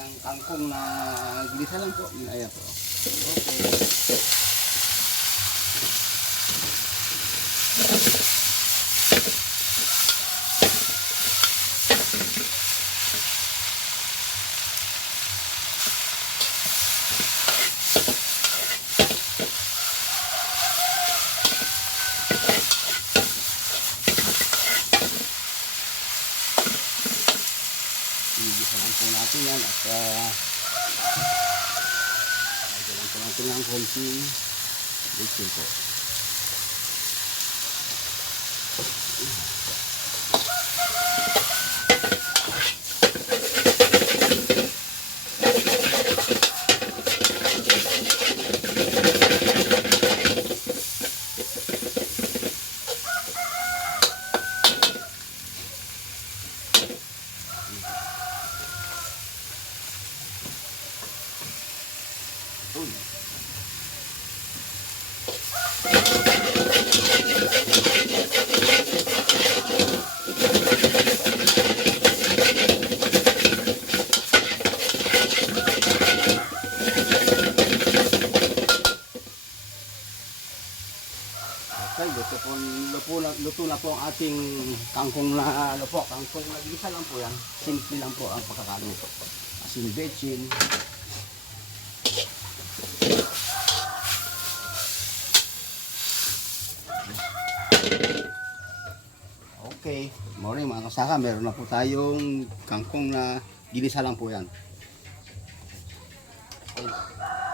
ng kangkong na ginisa lang po. Ayan po. Okay. Igisa lang po natin yan at lagyan lang po natin ng konting bitsin po. Okay, luto na po ang ating kangkong na kangkong na gisa lang po yan. Simple lang po ang pagkakaluto. Asin bechin. Okay, good morning mga kasaka. Meron na po tayong kangkong na ginisa lang po yan.